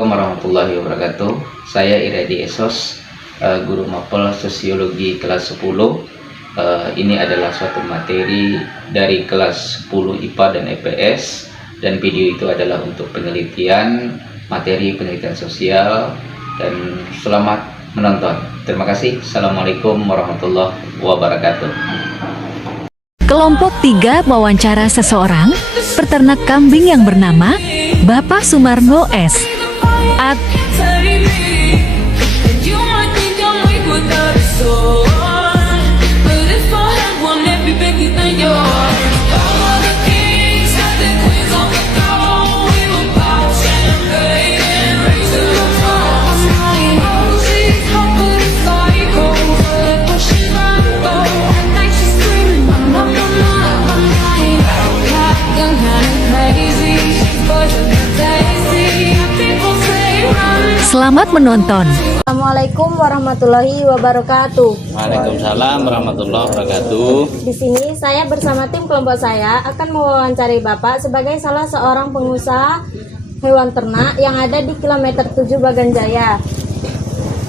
Warahmatullahi wabarakatuh. Saya Iredi Esos, guru mapel sosiologi kelas 10. Ini adalah suatu materi dari kelas 10 IPA dan EPS, dan video itu adalah untuk penelitian materi penelitian sosial, dan selamat menonton. Terima kasih. Assalamualaikum warahmatullahi wabarakatuh. Kelompok 3 mewawancara seseorang peternak kambing yang bernama Bapak Sumarno S. Selamat menonton. Assalamualaikum warahmatullahi wabarakatuh. Waalaikumsalam warahmatullahi wabarakatuh. Di sini saya bersama tim kelompok saya akan mewawancari Bapak sebagai salah seorang pengusaha hewan ternak yang ada di kilometer 7 Baganjaya.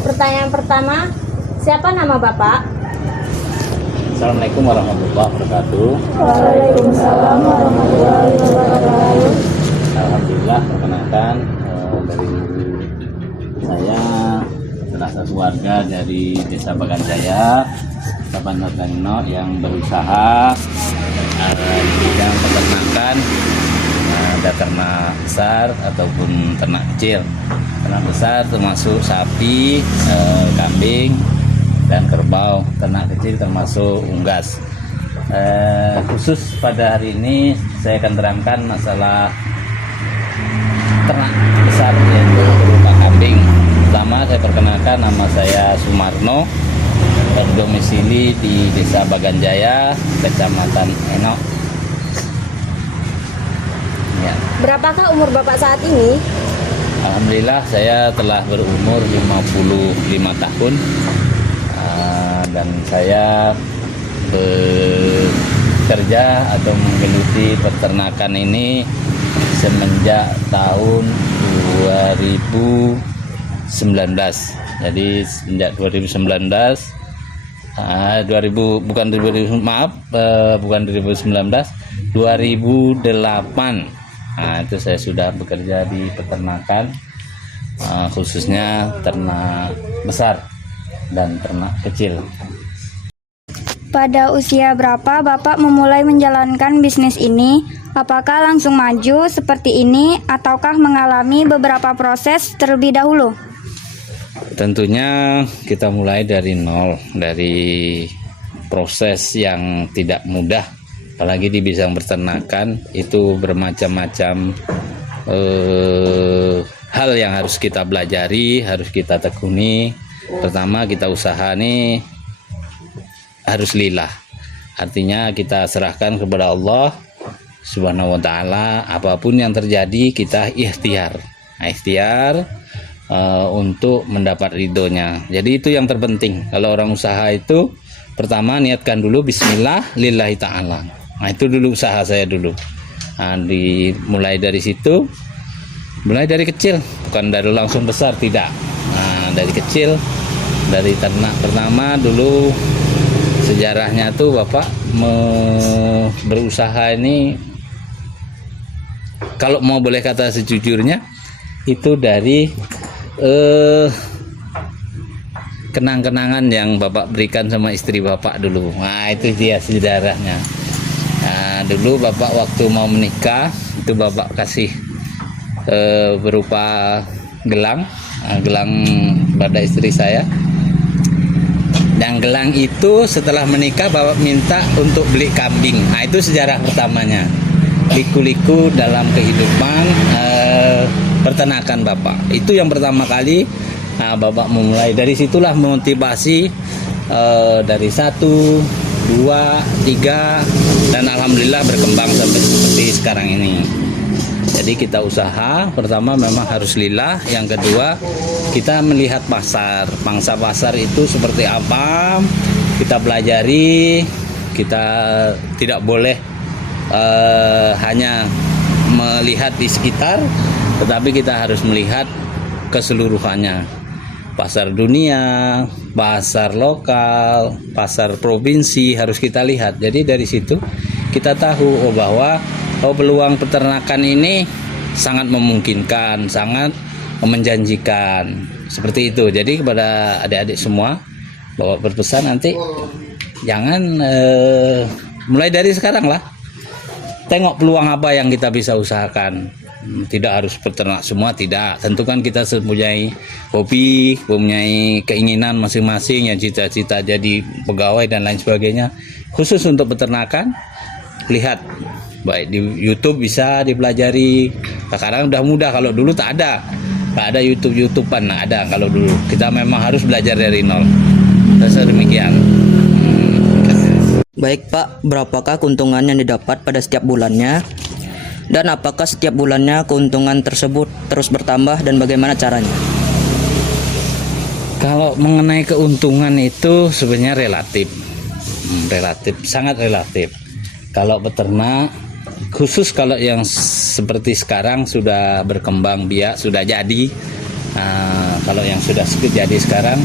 Pertanyaan pertama, siapa nama Bapak? Assalamualaikum warahmatullahi wabarakatuh. Waalaikumsalam warahmatullahi wabarakatuh. Alhamdulillah, perkenalkan dari saya adalah satu warga dari Desa Baganjaya, Kabupaten Tangerang, yang berusaha di bidang peternakan, ada ternak besar ataupun ternak kecil. Ternak besar termasuk sapi, kambing, dan kerbau. Ternak kecil termasuk unggas. Khusus pada hari ini saya akan terangkan masalah ternak besar, yaitu berupa kambing. Pertama saya perkenalkan, nama saya Sumarno, berdomisili di Desa Baganjaya, Kecamatan Enok. Ya. Berapakah umur Bapak saat ini? Alhamdulillah saya telah berumur 55 tahun, dan saya bekerja atau menggeluti peternakan ini semenjak tahun 2019. Jadi sejak 2019, bukan 2019, 2008. Itu saya sudah bekerja di peternakan, khususnya ternak besar dan ternak kecil. Pada usia berapa Bapak memulai menjalankan bisnis ini? Apakah langsung maju seperti ini ataukah mengalami beberapa proses terlebih dahulu? Tentunya kita mulai dari nol, dari proses yang tidak mudah, apalagi di bidang peternakan. Itu bermacam-macam hal yang harus kita pelajari, harus kita tekuni. Pertama, kita usaha nih harus lillah, artinya kita serahkan kepada Allah Subhanahu wa ta'ala. Apapun yang terjadi kita ikhtiar untuk mendapat ridhonya. Jadi itu yang terpenting. Kalau orang usaha itu pertama niatkan dulu bismillah lillahi ta'ala. Itu dulu usaha saya dulu. Dimulai dari situ, mulai dari kecil, bukan dari langsung besar, tidak. Dari kecil, dari ternak pertama dulu. Sejarahnya tuh Bapak berusaha ini, kalau mau boleh kata sejujurnya, itu dari kenang-kenangan yang Bapak berikan sama istri Bapak dulu. Itu dia sejarahnya. Dulu Bapak waktu mau menikah, itu Bapak kasih berupa gelang pada istri saya. Dan gelang itu setelah menikah Bapak minta untuk beli kambing. Itu sejarah pertamanya. Liku-liku dalam kehidupan peternakan Bapak. Itu yang pertama kali Bapak memulai. Dari situlah motivasi dari 1, 2, 3, dan alhamdulillah berkembang sampai seperti sekarang ini. Jadi kita usaha, pertama memang harus lillah, yang kedua kita melihat pasar, pangsa pasar itu seperti apa, kita pelajari. Kita tidak boleh hanya melihat di sekitar, tetapi kita harus melihat keseluruhannya. Pasar dunia, pasar lokal, pasar provinsi harus kita lihat. Jadi dari situ kita tahu bahwa peluang peternakan ini sangat memungkinkan, sangat menjanjikan. Seperti itu. Jadi kepada adik-adik semua bahwa berpesan nanti jangan mulai dari sekarang lah. Tengok peluang apa yang kita bisa usahakan. Tidak harus peternak semua, tidak. Tentu kan kita mempunyai hobi, mempunyai keinginan masing-masing, yang cita-cita jadi pegawai dan lain sebagainya. Khusus untuk peternakan, lihat baik di YouTube bisa dipelajari. Sekarang udah mudah, kalau dulu tak ada YouTube-YouTubean, ada kalau dulu. Kita memang harus belajar dari nol. Rasa demikian. Baik Pak, berapakah keuntungan yang didapat pada setiap bulannya? Dan apakah setiap bulannya keuntungan tersebut terus bertambah dan bagaimana caranya? Kalau mengenai keuntungan itu sebenarnya relatif, sangat relatif. Kalau peternak, khusus kalau yang seperti sekarang sudah berkembang biak, sudah jadi. Kalau yang sudah jadi sekarang,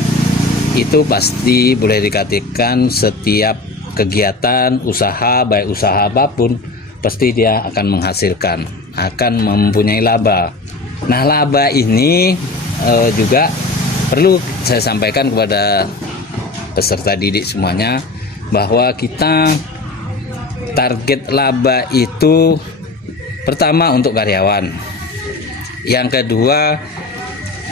itu pasti boleh dikatakan setiap kegiatan usaha, baik usaha apapun, pasti dia akan menghasilkan, akan mempunyai laba. Nah, laba ini juga perlu saya sampaikan kepada peserta didik semuanya, bahwa kita target laba itu pertama untuk karyawan, yang kedua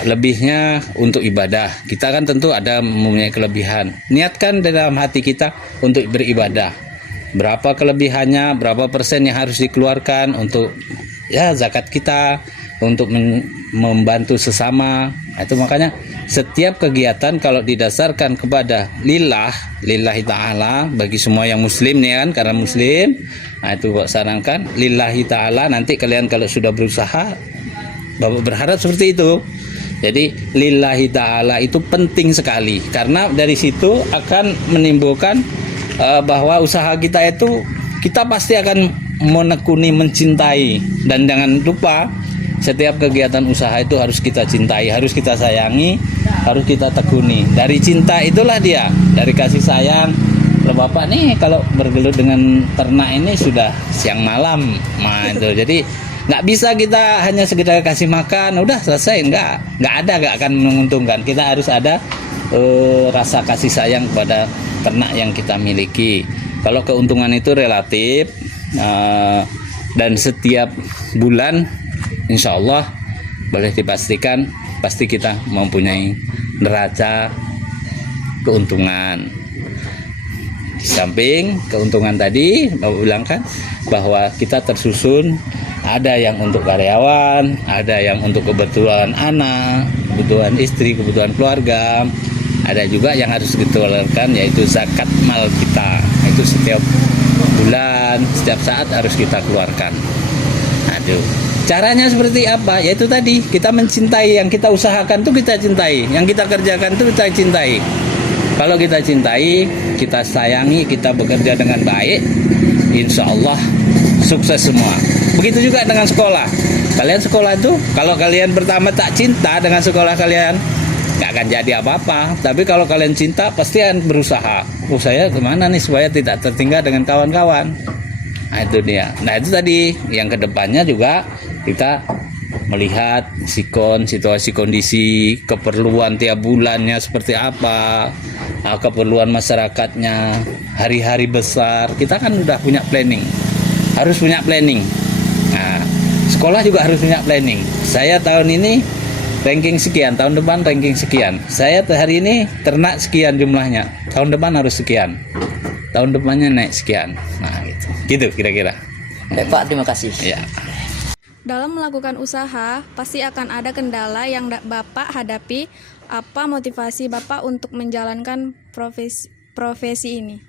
lebihnya untuk ibadah. Kita kan tentu ada mempunyai kelebihan, niatkan dalam hati kita untuk beribadah. Berapa kelebihannya, berapa persen yang harus dikeluarkan untuk zakat kita, untuk membantu sesama. Itu makanya setiap kegiatan kalau didasarkan kepada lillahi ta'ala, bagi semua yang muslim nih kan, karena muslim, itu Bapak sarankan lillahi ta'ala. Nanti kalian kalau sudah berusaha, Bapak berharap seperti itu. Jadi lillahi ta'ala itu penting sekali, karena dari situ akan menimbulkan bahwa usaha kita itu kita pasti akan menekuni, mencintai. Dan jangan lupa setiap kegiatan usaha itu harus kita cintai, harus kita sayangi, harus kita tekuni. Dari cinta itulah dia, dari kasih sayang. Kalau Bapak nih kalau bergelut dengan ternak ini sudah siang malam, itu. Jadi nggak bisa kita hanya sekedar kasih makan udah selesai, nggak akan menguntungkan. Kita harus ada rasa kasih sayang kepada ternak yang kita miliki. Kalau keuntungan itu relatif, dan setiap bulan insya Allah boleh dipastikan pasti kita mempunyai neraca keuntungan. Di samping keuntungan tadi, Bapak bilangkan bahwa kita tersusun, ada yang untuk karyawan, ada yang untuk kebutuhan anak, kebutuhan istri, kebutuhan keluarga. Ada juga yang harus dikeluarkan, yaitu zakat mal kita. Itu setiap bulan, setiap saat harus kita keluarkan. Aduh, caranya seperti apa? Yaitu tadi, kita mencintai yang kita usahakan itu kita cintai, yang kita kerjakan itu kita cintai. Kalau kita cintai, kita sayangi, kita bekerja dengan baik, insya Allah sukses semua. Begitu juga dengan sekolah. Kalian sekolah itu, kalau kalian pertama tak cinta dengan sekolah kalian, nggak akan jadi apa-apa. Tapi kalau kalian cinta, pasti akan berusaha. Saya kemana nih supaya tidak tertinggal dengan kawan-kawan. Nah itu dia. Nah itu tadi, yang kedepannya juga kita melihat situasi kondisi, keperluan tiap bulannya seperti apa, keperluan masyarakatnya, hari-hari besar. Kita kan udah punya planning, harus punya planning. Nah, sekolah juga harus punya planning. Saya tahun ini ranking sekian, tahun depan ranking sekian. Saya hari ini ternak sekian jumlahnya, tahun depan harus sekian, tahun depannya naik sekian. Nah gitu kira-kira. Baik Pak, terima kasih. Ya. Dalam melakukan usaha, pasti akan ada kendala yang Bapak hadapi. Apa motivasi Bapak untuk menjalankan profesi ini?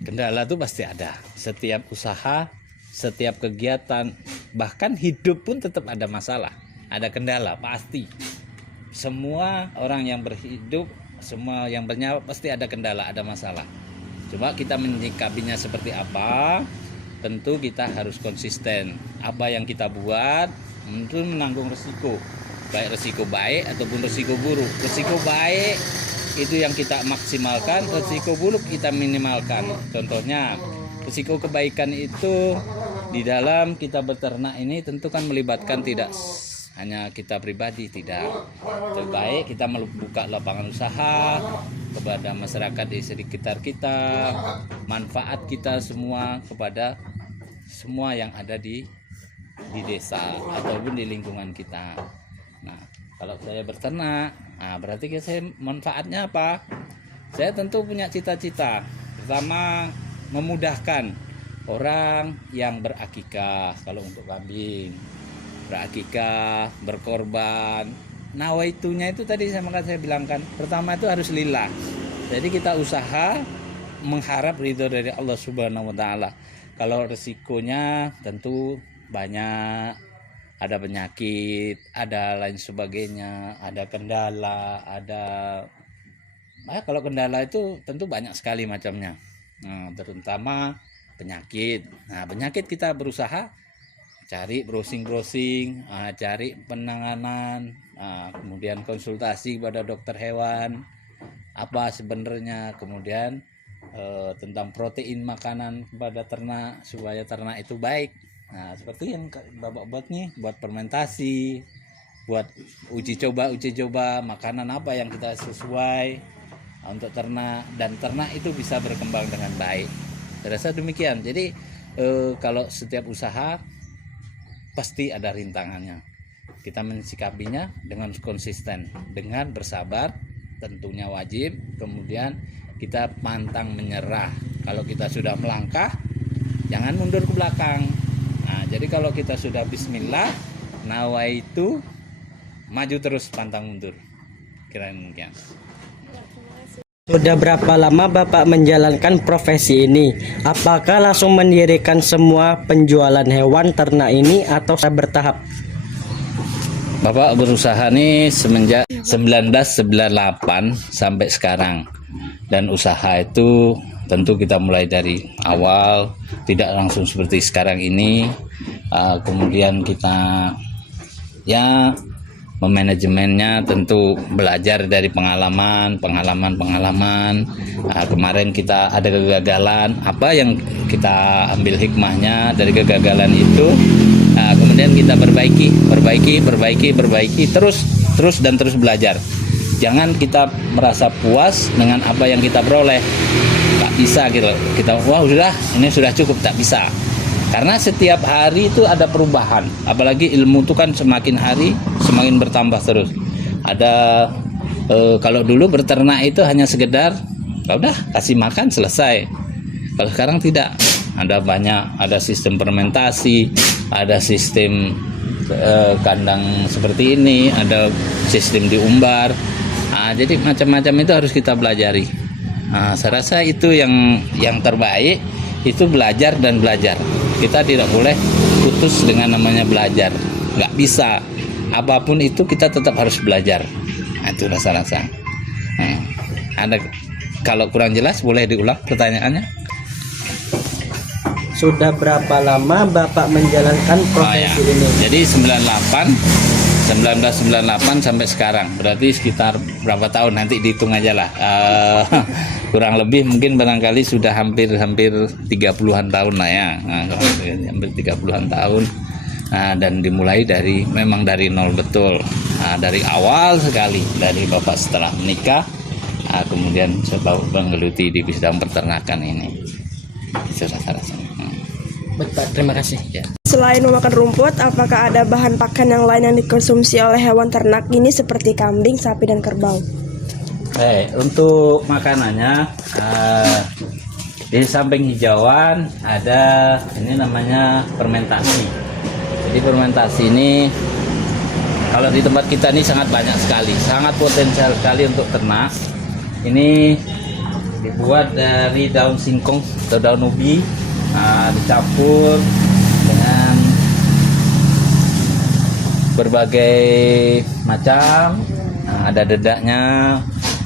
Kendala itu pasti ada. Setiap usaha, setiap kegiatan, bahkan hidup pun tetap ada masalah. Ada kendala, pasti. Semua orang yang berhidup, semua yang bernyawa pasti ada kendala, ada masalah. Coba kita menyikapinya seperti apa? Tentu kita harus konsisten. Apa yang kita buat, tentu menanggung resiko. baik resiko baik ataupun resiko buruk. Resiko baik itu yang kita maksimalkan, resiko buruk kita minimalkan. Contohnya, resiko kebaikan itu di dalam kita beternak ini tentu kan melibatkan tidak hanya kita pribadi, tidak. Terbaik kita membuka lapangan usaha kepada masyarakat di sekitar kita, manfaat kita semua kepada semua yang ada di desa ataupun di lingkungan kita. Nah, kalau saya beternak, berarti saya manfaatnya apa? Saya tentu punya cita-cita. Pertama, memudahkan orang yang berakikah, kalau untuk kambing, berakikah, berkorban. Nawaitunya itu tadi saya bilangkan, pertama itu harus lillah. Jadi kita usaha mengharap ridho dari Allah Subhanahu wa taala. Kalau resikonya tentu banyak, ada penyakit, ada lain sebagainya, ada kendala, kalau kendala itu tentu banyak sekali macamnya. Nah, terutama penyakit. Nah, penyakit kita berusaha cari browsing, cari penanganan, kemudian konsultasi pada dokter hewan apa sebenarnya, kemudian tentang protein makanan kepada ternak supaya ternak itu baik. Nah, seperti yang Bapak buat nih, buat fermentasi, buat uji coba makanan apa yang kita sesuai untuk ternak, dan ternak itu bisa berkembang dengan baik. Saya rasa demikian. Jadi kalau setiap usaha pasti ada rintangannya. Kita mensikapinya dengan konsisten, dengan bersabar, tentunya wajib. Kemudian kita pantang menyerah. Kalau kita sudah melangkah, jangan mundur ke belakang. Nah, jadi kalau kita sudah bismillah, nawaitu, maju terus, pantang mundur. Kira-kira demikian. Sudah berapa lama Bapak menjalankan profesi ini? Apakah langsung mendirikan semua penjualan hewan ternak ini atau bertahap? Bapak berusaha nih semenjak 1998 sampai sekarang. Dan usaha itu tentu kita mulai dari awal, tidak langsung seperti sekarang ini. Kemudian kita memanajemennya tentu belajar dari pengalaman. Kemarin kita ada kegagalan, apa yang kita ambil hikmahnya dari kegagalan itu, kemudian kita perbaiki terus belajar. Jangan kita merasa puas dengan apa yang kita peroleh, tak bisa gitu. Kita ini sudah cukup, tak bisa. Karena setiap hari itu ada perubahan, apalagi ilmu itu kan semakin hari semakin bertambah terus. Ada kalau dulu beternak itu hanya sekedar udah kasih makan selesai. Kalau sekarang tidak, ada sistem fermentasi, ada sistem kandang seperti ini, ada sistem diumbar. Jadi macam-macam itu harus kita pelajari. Saya rasa itu yang terbaik, itu belajar dan belajar. Kita tidak boleh putus dengan namanya belajar, nggak bisa. Apapun itu kita tetap harus belajar. Itu rasa-rasa. Kalau kurang jelas boleh diulang pertanyaannya. Sudah berapa lama Bapak menjalankan profesi ini? Jadi 1998 sampai sekarang, berarti sekitar berapa tahun, nanti dihitung aja lah. Kurang lebih mungkin barangkali sudah hampir 30-an tahun lah ya. Hampir 30-an tahun. Dan dimulai memang dari nol betul. Dari awal sekali, dari Bapak setelah menikah, kemudian saya menggeluti di bidang peternakan ini. Itu rasa-rasanya. Baik Pak, terima kasih. Ya. Selain memakan rumput, apakah ada bahan pakan yang lain yang dikonsumsi oleh hewan ternak ini seperti kambing, sapi, dan kerbau? Untuk makanannya, di samping hijauan ada ini namanya fermentasi. Jadi fermentasi ini kalau di tempat kita ini sangat banyak sekali, sangat potensial sekali untuk ternak. Ini dibuat dari daun singkong atau daun ubi, dicampur dengan berbagai macam. Ada dedaknya,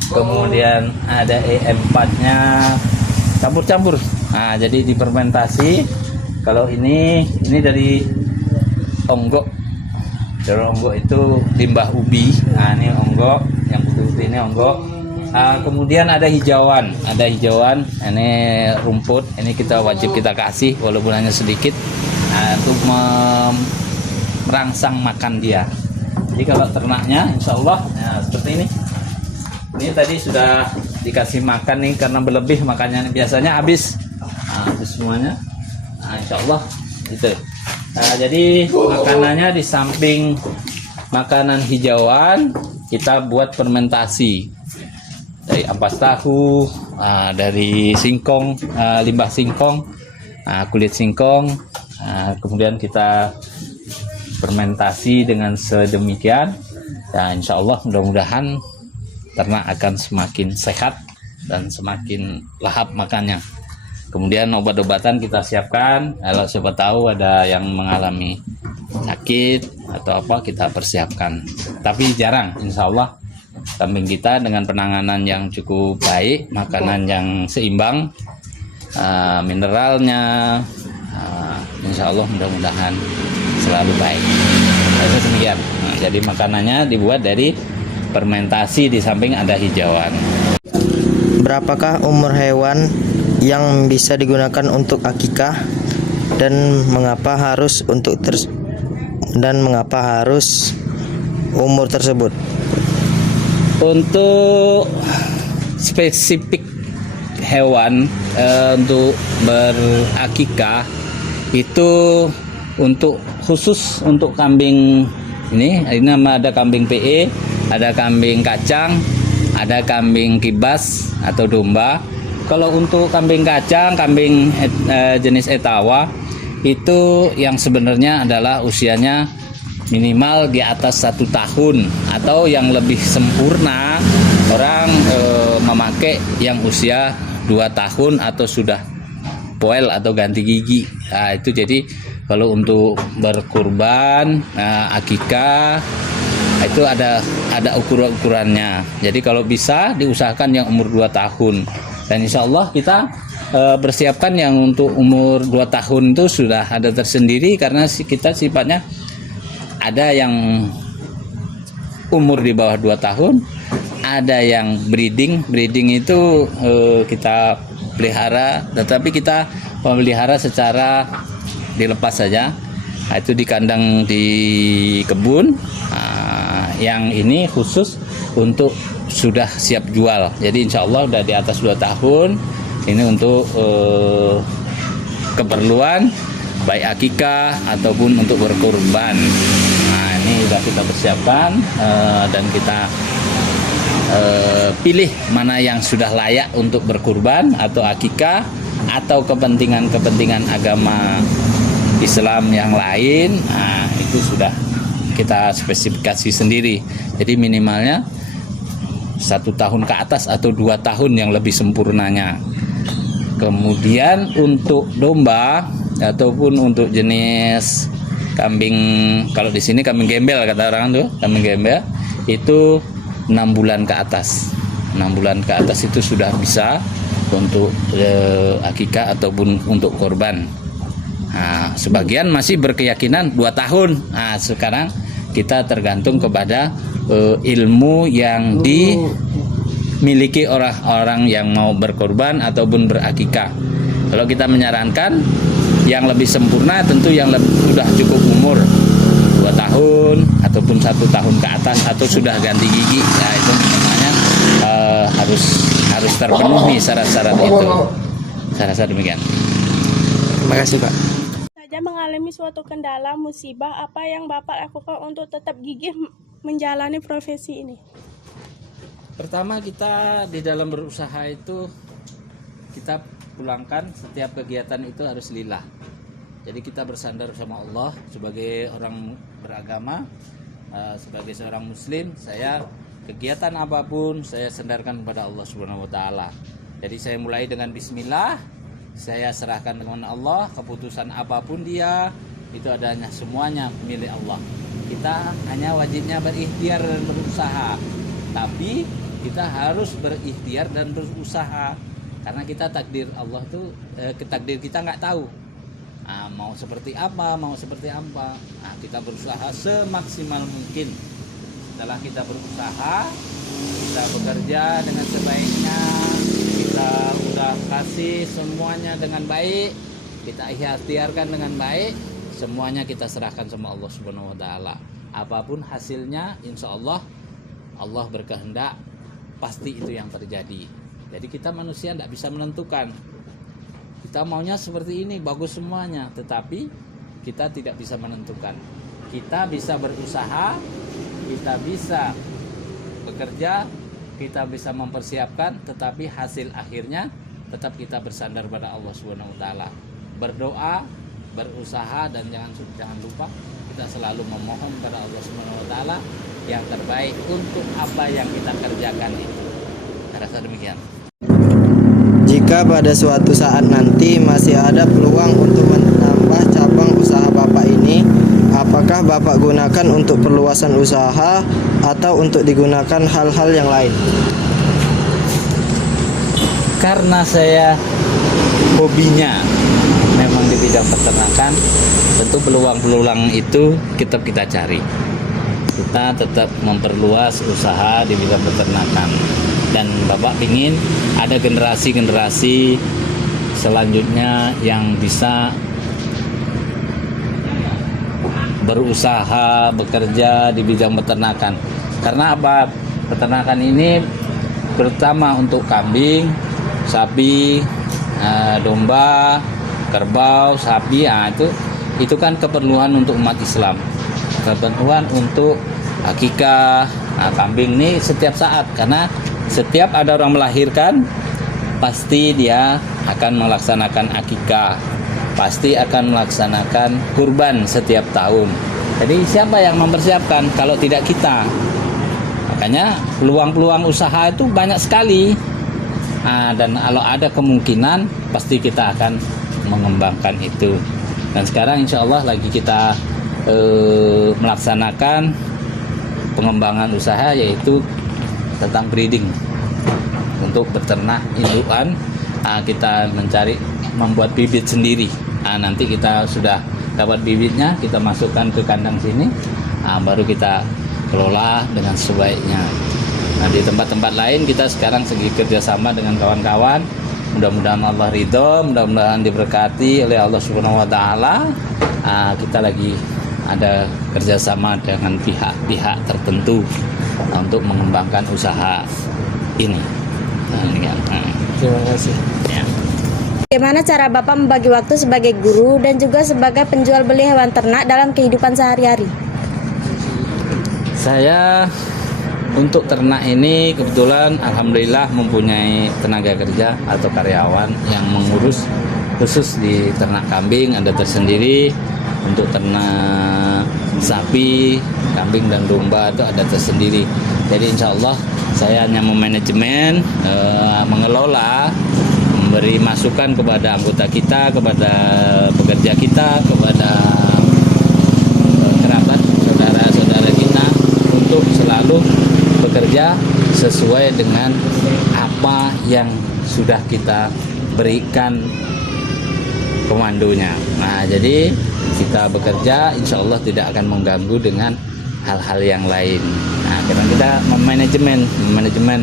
kemudian ada E4-nya, campur-campur. Jadi difermentasi. Kalau ini dari onggok Daur onggok itu limbah ubi. Nah, ini onggok, yang putih-putih ini onggok. Kemudian ada hijauan, ini rumput, ini kita wajib kita kasih walaupun hanya sedikit, untuk merangsang makan dia. Jadi kalau ternaknya, insya Allah seperti ini. Ini tadi sudah dikasih makan nih karena berlebih makannya biasanya habis, habis semuanya. Insya Allah itu. Jadi makanannya di samping makanan hijauan kita buat fermentasi. Dari ampas tahu, dari singkong, limbah singkong, kulit singkong, kemudian kita fermentasi dengan sedemikian, dan insya Allah mudah-mudahan ternak akan semakin sehat dan semakin lahap makannya. Kemudian obat-obatan kita siapkan, kalau siapa tahu ada yang mengalami sakit atau apa kita persiapkan, tapi jarang, insya Allah. Kambing kita dengan penanganan yang cukup baik, makanan yang seimbang, mineralnya, insya Allah mudah-mudahan selalu baik. Demikian. Jadi makanannya dibuat dari fermentasi di samping ada hijauan. Berapakah umur hewan yang bisa digunakan untuk akikah dan mengapa harus umur tersebut? Untuk spesifik hewan untuk berakikah itu khusus untuk kambing ini nama ada kambing PE, ada kambing kacang, ada kambing kibas atau domba. Kalau untuk kambing kacang, kambing jenis etawa itu yang sebenarnya adalah usianya minimal di atas 1 tahun, atau yang lebih sempurna orang memakai yang usia 2 tahun atau sudah poel atau ganti gigi. Nah, itu jadi kalau untuk berkurban, akikah itu ada ukurannya. Jadi kalau bisa diusahakan yang umur 2 tahun. Dan insya Allah kita persiapkan yang untuk umur 2 tahun itu sudah ada tersendiri, karena kita sifatnya ada yang umur di bawah 2 tahun, ada yang breeding itu kita pelihara, tetapi kita memelihara secara dilepas saja. Itu di kandang di kebun. Yang ini khusus untuk sudah siap jual. Jadi insya Allah udah di atas 2 tahun. Ini untuk keperluan baik akikah ataupun untuk berkurban. Nah, ini sudah kita persiapkan dan kita pilih mana yang sudah layak untuk berkurban atau akikah atau kepentingan agama Islam yang lain. Nah, itu sudah kita spesifikasi sendiri. Jadi minimalnya 1 tahun ke atas atau 2 tahun yang lebih sempurnanya. Kemudian untuk domba ataupun untuk jenis kambing, kalau di sini kambing gembel kata orang tuh, kambing gembel itu 6 bulan ke atas. 6 bulan ke atas itu sudah bisa untuk akikah ataupun untuk korban. Nah, sebagian masih berkeyakinan 2 tahun. Nah, sekarang kita tergantung kepada ilmu yang dimiliki orang-orang yang mau berkorban ataupun berakikah. Kalau kita menyarankan yang lebih sempurna tentu yang sudah cukup umur 2 tahun ataupun 1 tahun ke atas atau sudah ganti gigi. Nah, itu namanya harus terpenuhi syarat-syarat itu. Saya rasa demikian. Terima kasih, Pak. Saja mengalami suatu kendala musibah, apa yang Bapak lakukan untuk tetap gigih menjalani profesi ini? Pertama, kita di dalam berusaha itu kita pulangkan setiap kegiatan itu harus lillah. Jadi kita bersandar sama Allah sebagai orang beragama, sebagai seorang muslim. Saya kegiatan apapun saya sandarkan kepada Allah Subhanahu wa taala. Jadi saya mulai dengan bismillah, saya serahkan dengan Allah, keputusan apapun dia itu adanya semuanya milik Allah. Kita hanya wajibnya berikhtiar dan berusaha. Tapi kita harus berikhtiar dan berusaha, karena kita takdir Allah tuh takdir kita nggak tahu. Mau seperti apa, Nah, kita berusaha semaksimal mungkin. Setelah kita berusaha, kita bekerja dengan sebaiknya, kita udah kasih semuanya dengan baik, kita ikhtiarkan dengan baik, semuanya kita serahkan sama Allah Subhanahu wa taala. Apapun hasilnya, insya Allah Allah berkehendak, pasti itu yang terjadi. Jadi kita manusia tidak bisa menentukan. Kita maunya seperti ini, bagus semuanya, tetapi kita tidak bisa menentukan. Kita bisa berusaha, kita bisa bekerja, kita bisa mempersiapkan, tetapi hasil akhirnya tetap kita bersandar pada Allah Subhanahu wa taala. Berdoa, berusaha, dan jangan lupa kita selalu memohon pada Allah Subhanahu wa taala yang terbaik untuk apa yang kita kerjakan itu. Saya rasa demikian. Jika pada suatu saat nanti masih ada peluang untuk menambah cabang usaha Bapak ini, apakah Bapak gunakan untuk perluasan usaha atau untuk digunakan hal-hal yang lain? Karena saya hobinya memang di bidang peternakan, tentu peluang-peluang itu kita cari. Kita tetap memperluas usaha di bidang peternakan. Dan Bapak ingin ada generasi-generasi selanjutnya yang bisa berusaha, bekerja di bidang peternakan. Karena apa? Peternakan ini terutama untuk kambing, sapi, domba, kerbau, sapi, itu kan keperluan untuk umat Islam. Keperluan untuk akikah, kambing ini setiap saat, karena setiap ada orang melahirkan pasti dia akan melaksanakan akikah, pasti akan melaksanakan kurban setiap tahun. Jadi siapa yang mempersiapkan kalau tidak kita? Makanya peluang-peluang usaha itu banyak sekali. Dan kalau ada kemungkinan pasti kita akan mengembangkan itu. Dan sekarang insya Allah lagi kita melaksanakan pengembangan usaha, yaitu tentang breeding untuk beternak indukan. Kita membuat bibit sendiri. Nanti kita sudah dapat bibitnya, kita masukkan ke kandang sini, baru kita kelola dengan sebaiknya. Di tempat-tempat lain kita sekarang segi kerjasama dengan kawan-kawan. Mudah-mudahan Allah ridho, mudah-mudahan diberkati oleh Allah Subhanahu wa taala. Kita lagi ada kerjasama dengan pihak-pihak tertentu untuk mengembangkan usaha ini. Terima kasih. Ya. Bagaimana cara Bapak membagi waktu sebagai guru dan juga sebagai penjual beli hewan ternak dalam kehidupan sehari-hari? Saya untuk ternak ini kebetulan alhamdulillah mempunyai tenaga kerja atau karyawan yang mengurus khusus di ternak kambing ada tersendiri, untuk ternak sapi, kambing dan domba itu ada tersendiri. Jadi insya Allah saya hanya memanajemen, mengelola, memberi masukan kepada anggota kita, kepada pekerja kita, kepada kerabat, saudara-saudara kita, untuk selalu bekerja sesuai dengan apa yang sudah kita berikan komandonya. Jadi kita bekerja insya Allah tidak akan mengganggu dengan hal-hal yang lain. Karena kita memanajemen,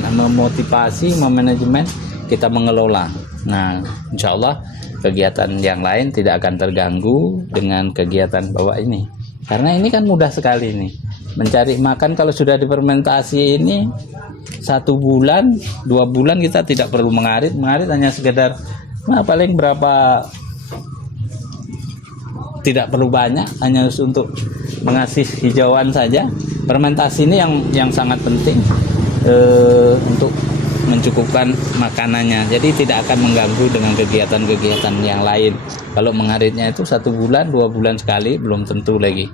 memotivasi, memanajemen, kita mengelola. Insya Allah kegiatan yang lain tidak akan terganggu dengan kegiatan Bapak ini. Karena ini kan mudah sekali nih. Mencari makan kalau sudah difermentasi ini 1 bulan, 2 bulan kita tidak perlu mengarit hanya sekedar paling berapa, tidak perlu banyak, hanya untuk mengasih hijauan saja. Fermentasi ini yang sangat penting untuk mencukupkan makanannya, jadi tidak akan mengganggu dengan kegiatan-kegiatan yang lain. Kalau mengaritnya itu 1 bulan, 2 bulan sekali, belum tentu lagi,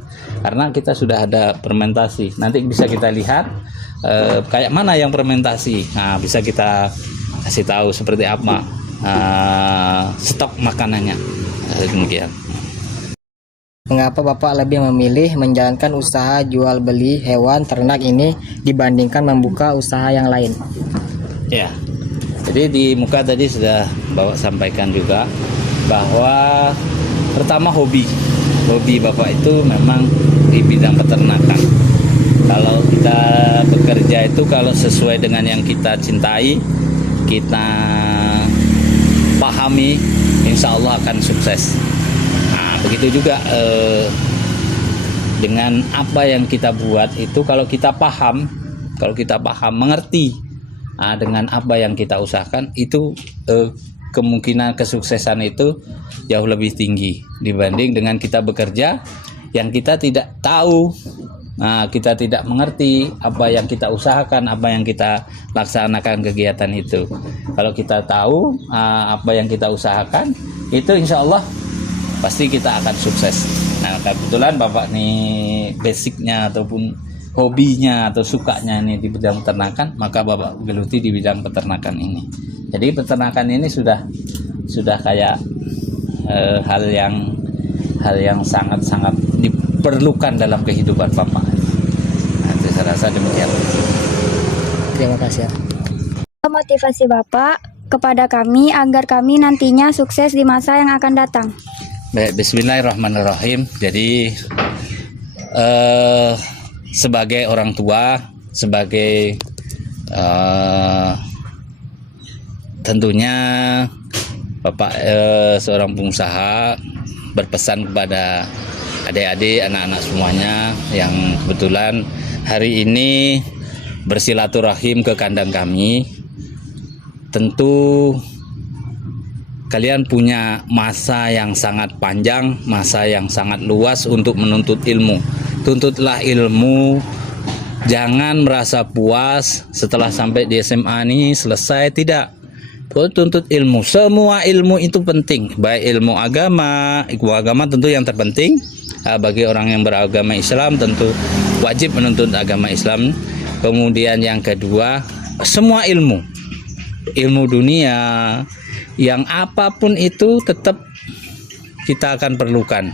karena kita sudah ada fermentasi. Nanti bisa kita lihat kayak mana yang fermentasi, bisa kita kasih tahu seperti apa stok makanannya. Demikian. Mengapa Bapak lebih memilih menjalankan usaha jual beli hewan ternak ini dibandingkan membuka usaha yang lain? Ya, jadi di muka tadi sudah Bapak sampaikan juga bahwa pertama hobi Bapak itu memang di bidang peternakan. Kalau kita bekerja itu kalau sesuai dengan yang kita cintai, kita pahami, insya Allah akan sukses. Nah, begitu juga dengan apa yang kita buat itu, kalau kita paham, mengerti dengan apa yang kita usahakan, itu kemungkinan kesuksesan itu jauh lebih tinggi dibanding dengan kita bekerja yang kita tidak tahu. Nah, kita tidak mengerti apa yang kita usahakan, apa yang kita laksanakan kegiatan itu. Kalau kita tahu apa yang kita usahakan, itu insya Allah pasti kita akan sukses. Nah, kebetulan Bapak nih basicnya ataupun hobinya atau sukanya ini di bidang peternakan, maka Bapak geluti di bidang peternakan ini. Jadi peternakan ini sudah kayak hal yang sangat-sangat diperlukan dalam kehidupan Bapak. Nanti saya rasa demikian. Terima kasih. Motivasi Bapak kepada kami agar kami nantinya sukses di masa yang akan datang. Baik, bismillahirrahmanirrahim. Jadi sebagai orang tua, sebagai tentunya Bapak seorang pengusaha berpesan kepada adik-adik, anak-anak semuanya yang kebetulan hari ini bersilaturahim ke kandang kami. Tentu kalian punya masa yang sangat panjang, masa yang sangat luas untuk menuntut ilmu. Tuntutlah ilmu, jangan merasa puas setelah sampai di SMA ini selesai, tidak. Tuntut ilmu, semua ilmu itu penting, baik ilmu agama tentu yang terpenting. Bagi orang yang beragama Islam tentu wajib menuntut agama Islam. Kemudian yang kedua, semua ilmu dunia yang apapun itu tetap kita akan perlukan,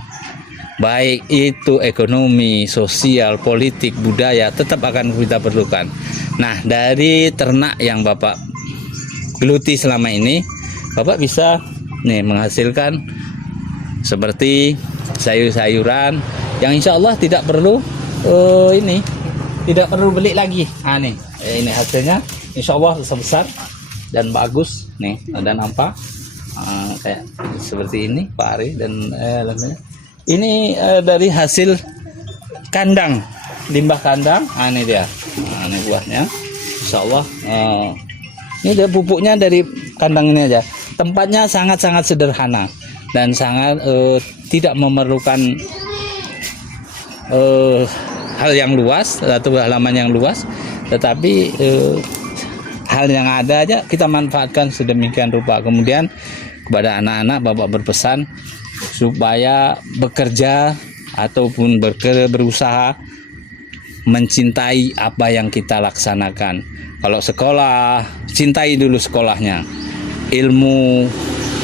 baik itu ekonomi, sosial, politik, budaya, tetap akan kita perlukan. Nah, dari ternak yang Bapak geluti selama ini, Bapak bisa menghasilkan seperti sayur-sayuran yang insya Allah tidak perlu tidak perlu beli lagi. Ini hasilnya insya Allah sebesar dan bagus nih, ada nampak kayak seperti ini Pak Ari dan ini dari hasil kandang, limbah kandang. Ini dia, ini buahnya insya Allah. Ini dia pupuknya dari kandang ini aja. Tempatnya sangat-sangat sederhana dan sangat tidak memerlukan hal yang luas atau halaman yang luas, tetapi hal yang ada aja kita manfaatkan sedemikian rupa. Kemudian kepada anak-anak Bapak berpesan supaya bekerja ataupun berusaha mencintai apa yang kita laksanakan. Kalau sekolah, cintai dulu sekolahnya.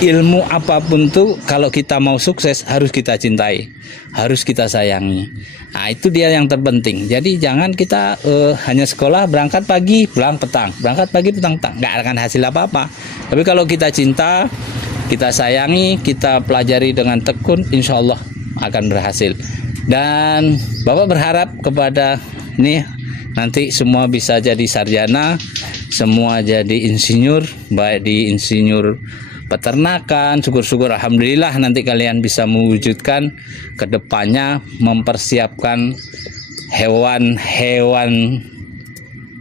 Ilmu apapun tuh kalau kita mau sukses harus kita cintai, harus kita sayangi. Nah, itu dia yang terpenting. Jadi jangan kita hanya sekolah berangkat pagi pulang petang, nggak akan hasil apa-apa. Tapi kalau kita cinta, kita sayangi, kita pelajari dengan tekun, insya Allah akan berhasil. Dan Bapak berharap kepada nanti semua bisa jadi sarjana, semua jadi insinyur, baik di insinyur peternakan. Syukur-syukur alhamdulillah nanti kalian bisa mewujudkan ke depannya, mempersiapkan hewan-hewan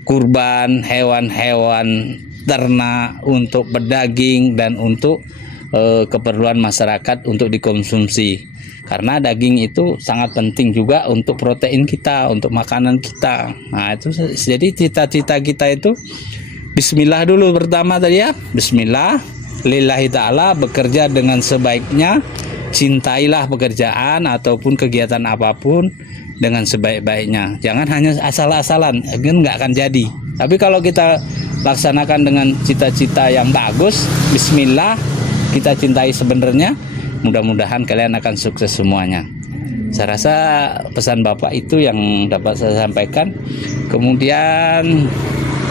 kurban, hewan-hewan ternak untuk berdaging dan untuk keperluan masyarakat untuk dikonsumsi. Karena daging itu sangat penting juga untuk protein kita, untuk makanan kita. Nah, itu jadi cita-cita kita itu bismillah dulu pertama tadi ya. Bismillah, lillahi ta'ala, bekerja dengan sebaiknya. Cintailah pekerjaan ataupun kegiatan apapun dengan sebaik-baiknya. Jangan hanya asal-asalan, nggak akan jadi. Tapi kalau kita laksanakan dengan cita-cita yang bagus, bismillah, kita cintai sebenarnya, mudah-mudahan kalian akan sukses semuanya. Saya rasa pesan Bapak itu yang dapat saya sampaikan. Kemudian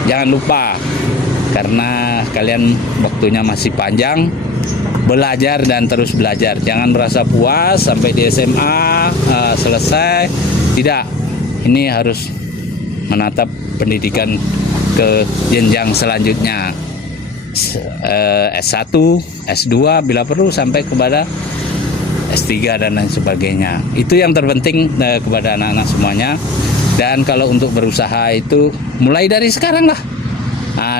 jangan lupa, karena kalian waktunya masih panjang, belajar dan terus belajar. Jangan merasa puas sampai di SMA selesai. Tidak, ini harus menatap pendidikan ke jenjang selanjutnya. S1, S2 bila perlu sampai kepada S3 dan lain sebagainya. Itu yang terpenting kepada anak-anak semuanya. Dan kalau untuk berusaha itu mulai dari sekarang lah.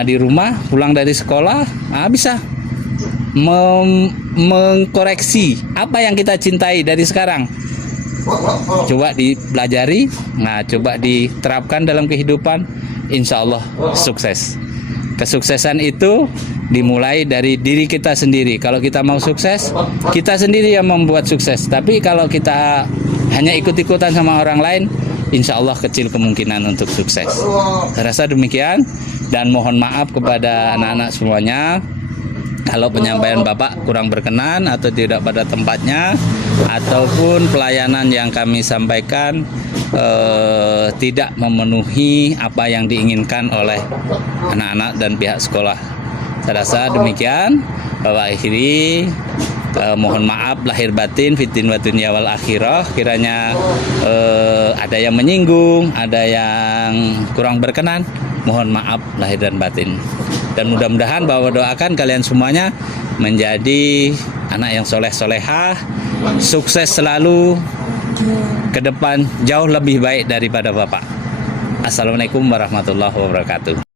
Di rumah pulang dari sekolah bisa mengkoreksi apa yang kita cintai dari sekarang. Coba dipelajari, coba diterapkan dalam kehidupan, insya Allah sukses. Kesuksesan itu dimulai dari diri kita sendiri. Kalau kita mau sukses, kita sendiri yang membuat sukses. Tapi kalau kita hanya ikut-ikutan sama orang lain, insya Allah kecil kemungkinan untuk sukses. Saya rasa demikian, dan mohon maaf kepada anak-anak semuanya kalau penyampaian Bapak kurang berkenan atau tidak pada tempatnya, ataupun pelayanan yang kami sampaikan tidak memenuhi apa yang diinginkan oleh anak-anak dan pihak sekolah. Saya rasa demikian. Bapak akhiri, mohon maaf lahir batin, fitin wa dunya wal akhirah. Kiranya ada yang menyinggung, ada yang kurang berkenan, mohon maaf lahir dan batin. Dan mudah-mudahan Bapak doakan kalian semuanya menjadi anak yang soleh-solehah, sukses selalu, ke depan jauh lebih baik daripada Bapak. Assalamualaikum warahmatullahi wabarakatuh.